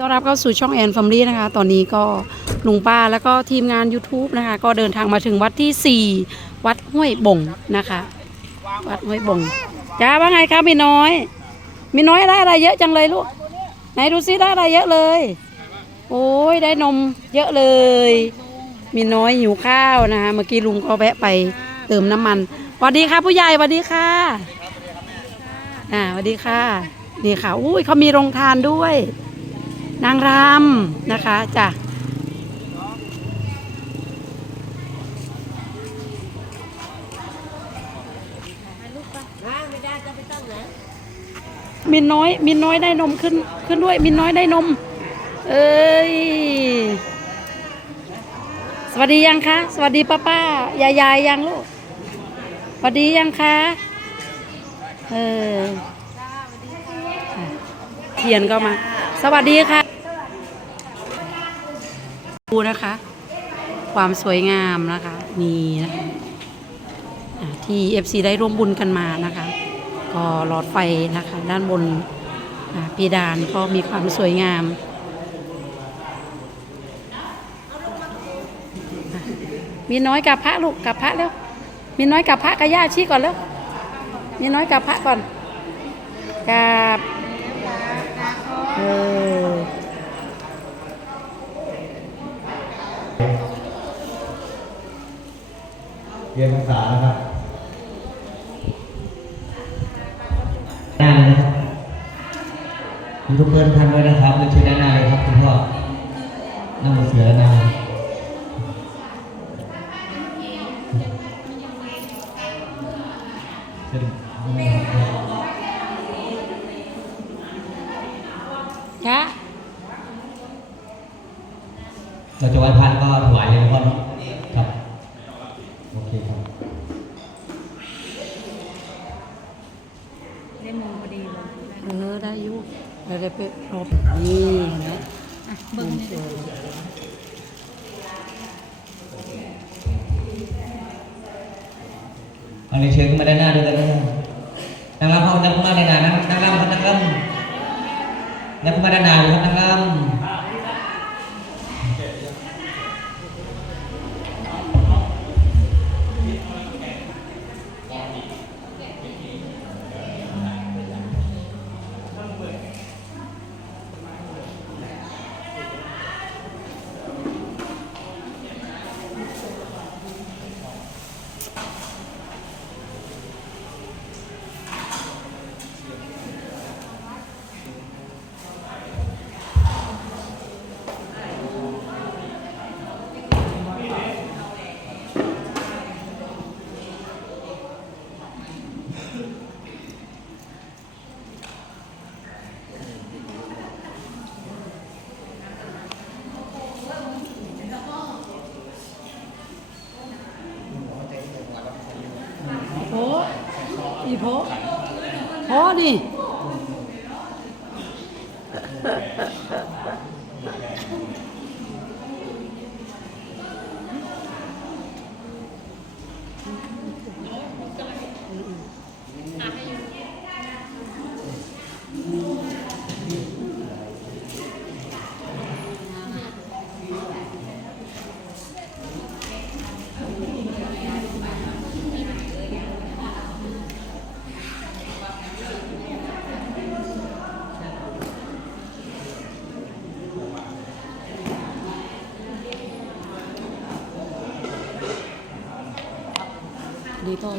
ต้อนรับเข้าสู่ช่องแอนฟ a มลี่นะคะ ตอนนี้ก็ลุงป้าแล้วก็ทีมงาน YouTube นะคะ ก็เดินทางมาถึงวัดที่ 4 วัดห้วยบ่งนะคะ วัดห้วยบ่งจ้าว่าไงครับมีน้อย มีน้อยได้อะไรเยอะจังเลยลูก ไหนดูซิได้อะไรเยอะเลย โอ้ยได้นมเยอะเลย มีน้อยหิวข้าวนะคะ เมื่อกี้ลุงก็แวะไปเติมน้ำมันสวัสดีค่ะผู้ใหญ่สวัสดีค่ะอ่าสวัสดีค่ะ นี่ค่ะ อุ้ยเขามีโรงทานด้วย นางรำนะคะจ้ะมินน้อยมินน้อยได้นมขึ้นขึ้นด้วยมินน้อยได้นม เอ้ยสวัสดียังคะสวัสดีป้าป้ายายยายยังลูกสวัสดียังคะเออเทียนก็มา สวัสดีค่ะ ดูนะคะ ความสวยงามนะคะมีนะคะอ่าที่ FC ได้ร่วมบุญกันมานะคะ ก็หลอดไฟนะคะ ด้านบนอ่าเพดานก็มีความสวยงาม มีน้อยกับพระลูกกับพระเร็วมีน้อยกับพระกับย่าชี้ก่อนเร็วมีน้อยกับพระก่อนกับเออ เรียนภาษานะครับหน้าเลยนะครับคุณทุกเพื่อนท่านด้วยนะครับเรียนเชิญด้านหน้าเลยครับคุณพ่อนั่งบนเสือด้านหน้าเชิญจ้ะเราจะไหว้พระก็ถวายเลยนะครับเนาะครับโอเคครับ เออได้อยู่เดี๋ยวได้ไป รบนี่เห็นไหมเบิ้งสวยเอาเลยนเชิญขึ้นมาด้านหน้าด้วยกันนะนั่งรำเข้านั่งขึ้นมาด้านหน้านั่งนั่งรำครับนั่งรำนั่งเข้นมาด้านหน้าด้วยครับนั่งรำ อีโพ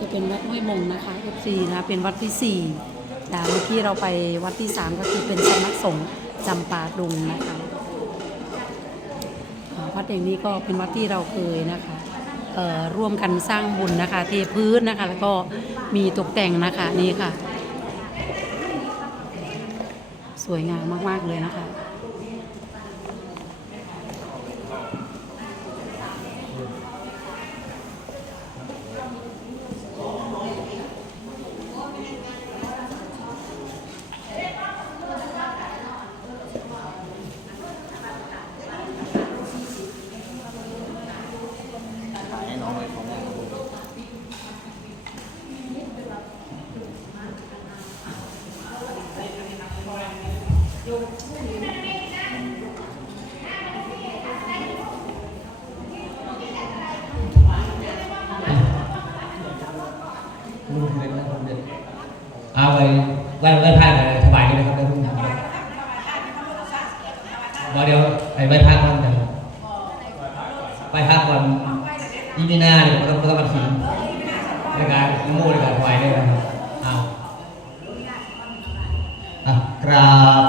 จะเป็นวัดห้วยมงนะคะ F4 นะเป็นวัดที่4นะเมื่อกี้เราไปวัดที่3ก็คือเป็นสำนักสงฆ์จำปาดุงนะคะวัดแห่งนี้ก็เป็นวัดที่เราเคยนะคะร่วมกันสร้างบุญนะคะ เทพื้นนะคะ แล้วก็มีตกแต่งนะคะนี่ค่ะ สวยงามมาก ๆ เลยนะคะ เบอกเดี๋ยวไอ้ใบพักก่อนเดี๋ยวใบพักก่อนอีนี่หน้าเนี่ยมันต้องต้องมาถึงในการมู่ในการถวายด้ไหมครับเอากราบ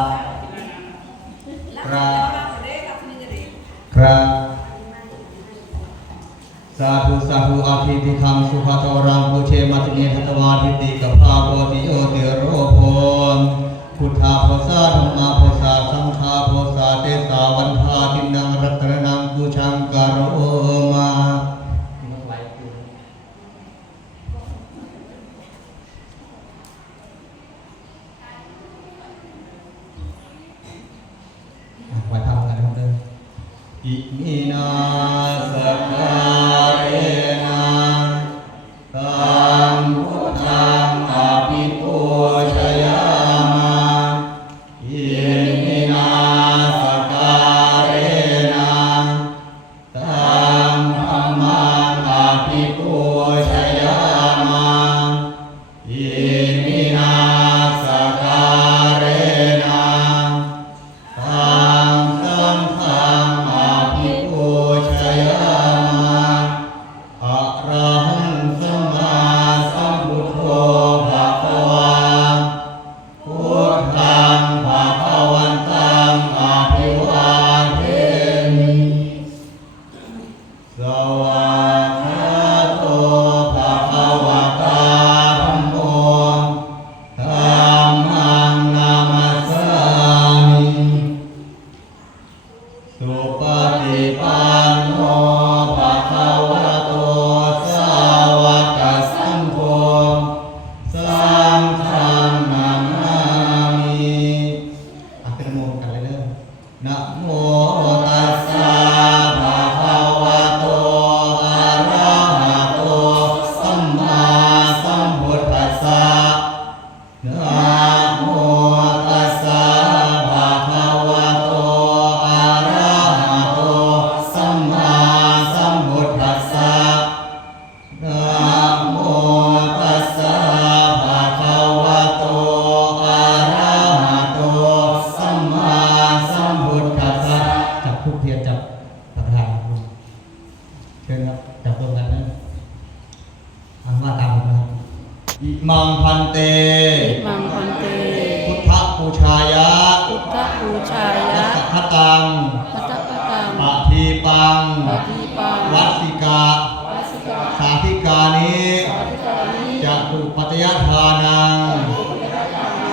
จะตุปัตยทานัง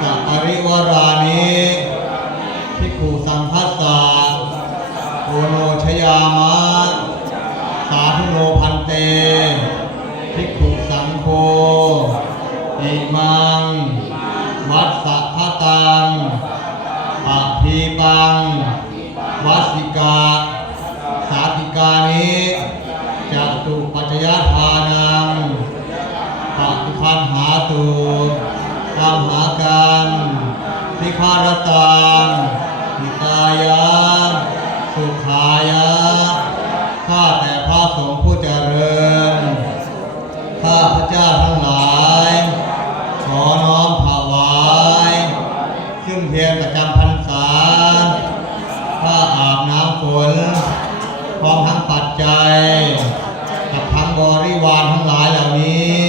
สัปริวรานิพิกขุสังคัสสะโอโนชยามะสาธุโนพันเตพิกขุสังโฆอิมัง วัดสัพพตังปะทีปัง วัสิกา สาธิกานิจตุปัจจยทาน คันหาตุตามหากันสิคารตังนิตายะสุขายะข้าแต่พระสงฆ์ผู้เจริญ ข้าพระเจ้าทั้งหลาย ขอน้อมถวายซึ่งเพียงประจำพรรษาข้าอาบน้ำฝนพร้อมทั้งปัจจัย กับทั้งบริวารทั้งหลายเหล่านี้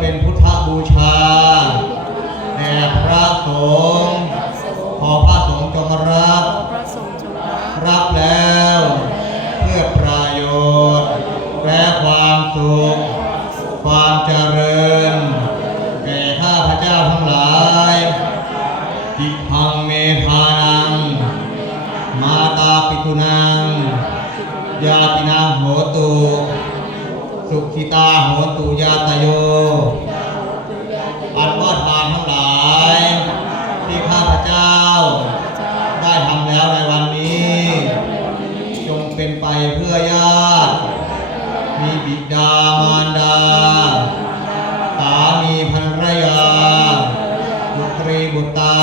เป็นพุทธบูชาแด่พระสงฆ์ขอพระสงฆ์จงรับขอพระสงฆ์จงรับรับแล้ว เพื่อประโยชน์และความสุขความเจริญแก่ข้าพระเจ้าทั้งหลายอิพังเมธานัง มาตาปิตุนังญาตินาโหตุ สุขิตาโหตุญาตโย อันว่าทานทั้งหลาย ที่ข้าพเจ้า ได้ทำแล้วในวันนี้ จงเป็นไปเพื่อญาติ มีบิดามารดา สามีภรรยาบุตรีบุตรา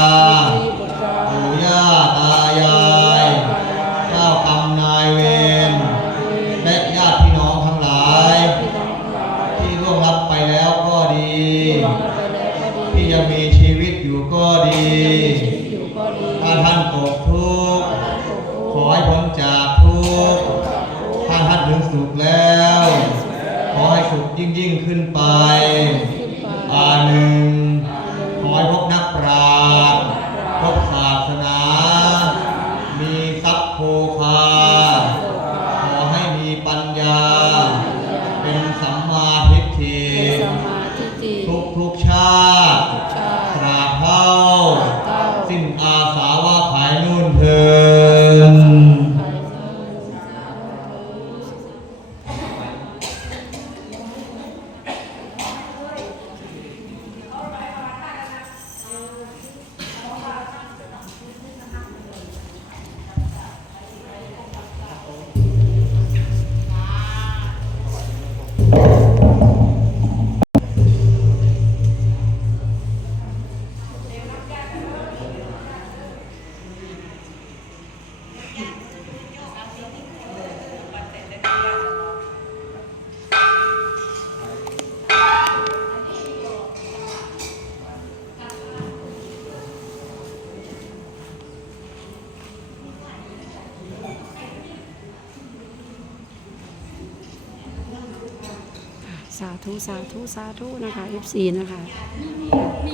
สาธุสาธุสาธุนะคะ FC นะคะ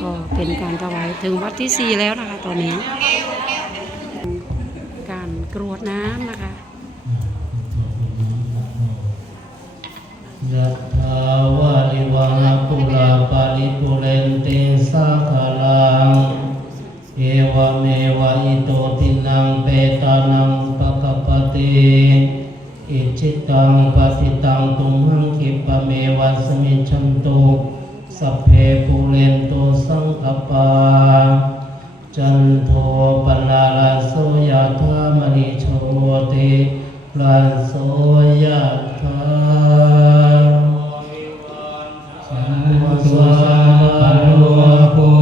ก็เป็นการถวายถึงวัดที่ 4 แล้วนะคะ ตอนนี้ การกรวดน้ำนะคะยะทาวาลิวาปุราปาลิปุเรนเตสาคาลังเอวเมวะอิโตตินังเปตานังปะกปติ อิจิตังปฏิตังตุมหังคิปเมวัสมิชันตุสัพเพปุเรนตุสังกปาจันโทปนาลาโสยธามณิโชติปลาโสยธาสัมวาปโรโภ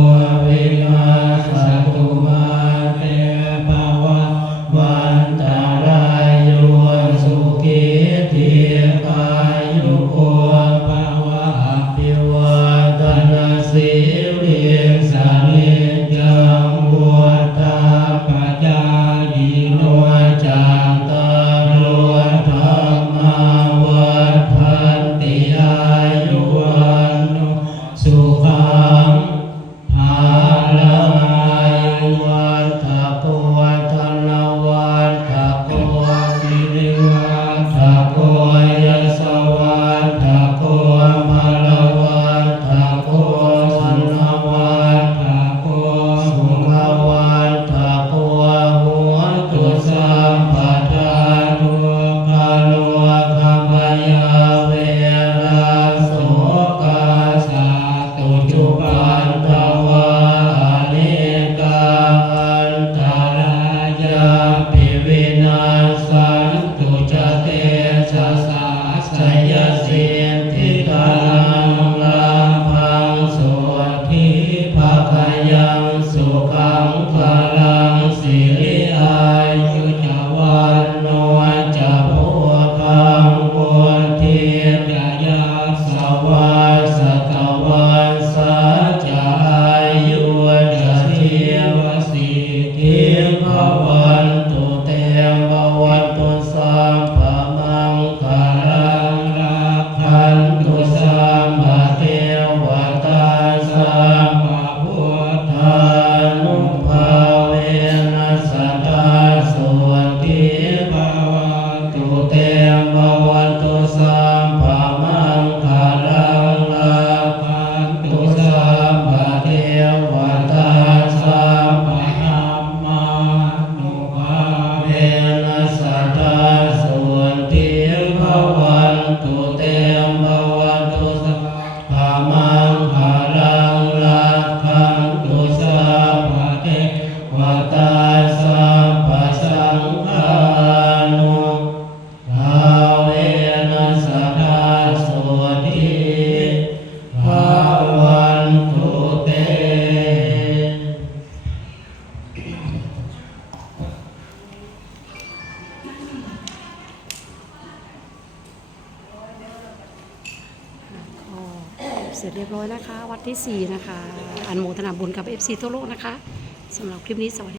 FC ทั่วโลกนะคะสำหรับคลิปนี้สวัสดี